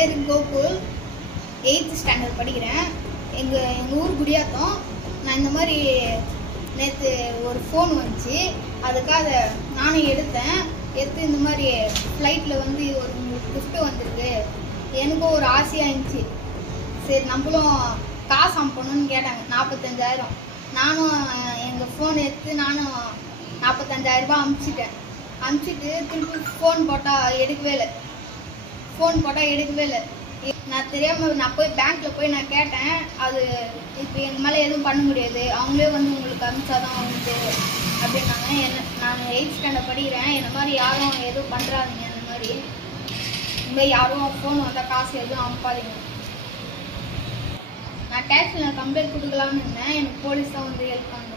பேர் Gokul, 8th standard படிக்கிறேன். எங்கள் ஊர் குடியாத்தம். நான் இந்த மாதிரி நேற்று ஒரு ஃபோன் வந்துச்சு, அதுக்காக நானும் எடுத்து இந்த மாதிரி ஃப்ளைட்டில் வந்து ஒரு கிஃப்ட்டு வந்திருக்கு. எனக்கும் ஒரு ஆசையாக இருந்துச்சு. சரி நம்மளும் காசு அனுப்பணும்னு கேட்டாங்க, 45,000. நானும் எங்கள் ஃபோன் நானும் 45,000 ரூபாய் அனுப்பிச்சிட்டு திருப்பி ஃபோன் போட்டால் எடுக்கவே இல்லை. நான் தெரியாமல் நான் போய் பேங்க்கில் போய் நான் கேட்டேன். அது இப்போ எங்கள் மேலே எதுவும் பண்ண முடியாது, அவங்களே வந்து உங்களுக்கு அனுப்பிச்சாதான் வந்து அப்படின்னாங்க. நான் 8th ஸ்டாண்டர்ட் படிக்கிறேன். இந்த மாதிரி யாரும் எதுவும் பண்ணுறாதீங்க. இந்த மாதிரி யாரும் ஃபோன் வந்தால் காசு எதுவும் அனுப்பாதீங்க. நான் டேக்ஸில் கம்ப்ளைண்ட் கொடுக்கலான்னு இருந்தேன். எனக்கு போலீஸ் தான் வந்து ஹெல்ப் பண்ணாங்க.